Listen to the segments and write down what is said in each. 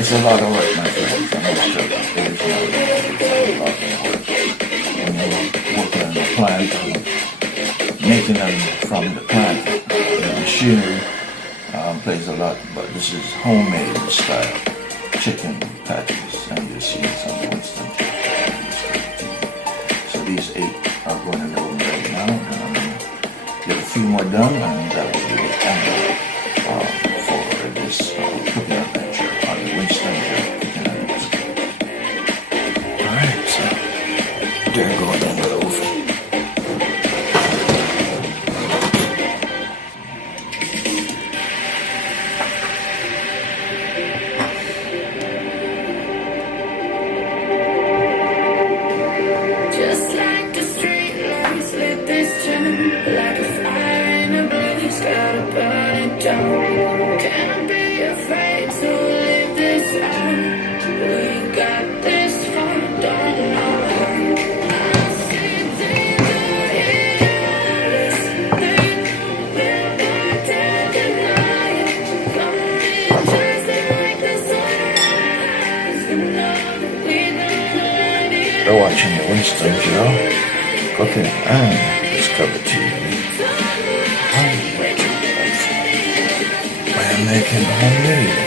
It's a lot of work, my friends. I must tell you. It is not a lot of work. When you're working on the plant, making them from the plant, the machinery plays a lot, but this is homemade style chicken patties, and you see some Winston. So these 8 are going in the oven right now, and I'm going to get a few more done, and that will be the end for this cooking adventure on the Winston cooking adventure. Alright, so they're going in the oven. Can't be afraid to live this out. We got this far, don't know. I see danger in us. They know we're not taking night. Coming just like the sunrise. You know we don't let it. They're watching the Winston Joe cooking and Discover TV. I am making homemade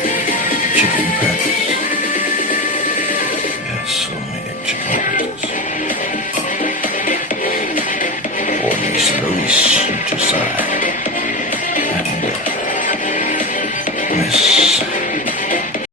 chicken patties.